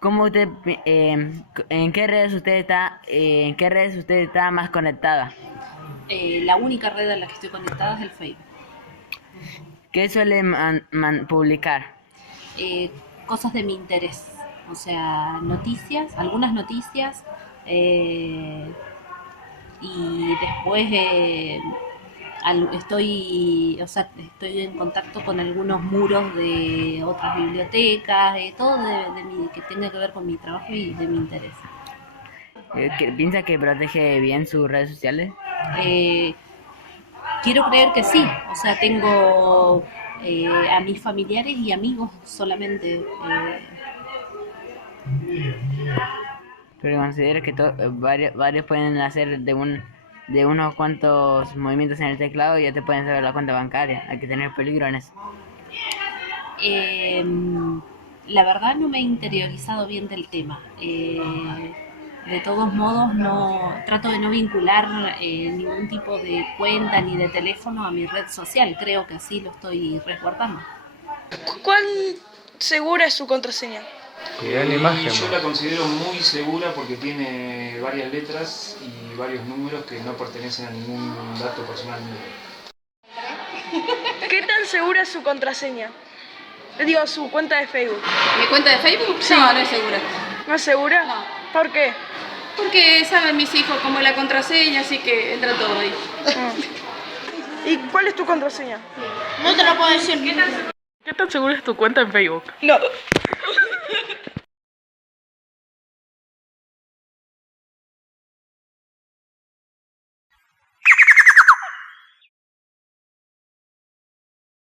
¿Cómo usted, en qué redes usted está más conectada? La única red a la que estoy conectada es el Facebook. ¿Qué suele publicar? Eh, Cosas de mi interés, o sea, noticias, algunas noticias, eh, y después estoy en contacto con algunos muros de otras bibliotecas, todo que tenga que ver con mi trabajo y de mi interés. ¿Piensa que protege bien sus redes sociales? Eh, Quiero creer que sí, o sea, tengo a mis familiares y amigos solamente. Pero considero que varios pueden hacer de unos cuantos movimientos en el teclado y ya te pueden saber la cuenta bancaria. Hay que tener peligro en eso. Eh, la verdad no me he interiorizado bien del tema. De todos modos, no trato de no vincular ningún tipo de cuenta ni de teléfono a mi red social. Creo que así lo estoy resguardando. ¿Cuán segura es su contraseña? La imagen. Yo la considero muy segura porque tiene varias letras y varios números que no pertenecen a ningún dato personal mío. ¿Qué tan segura es su contraseña? Digo, su cuenta de Facebook. ¿Mi cuenta de Facebook? Sí. No, no es segura. ¿No es segura? No. ¿Por qué? Porque saben mis hijos cómo es la contraseña, así que entra todo ahí. ¿Y cuál es tu contraseña? No te lo puedo decir. ¿Qué tan segura es tu cuenta en Facebook? No.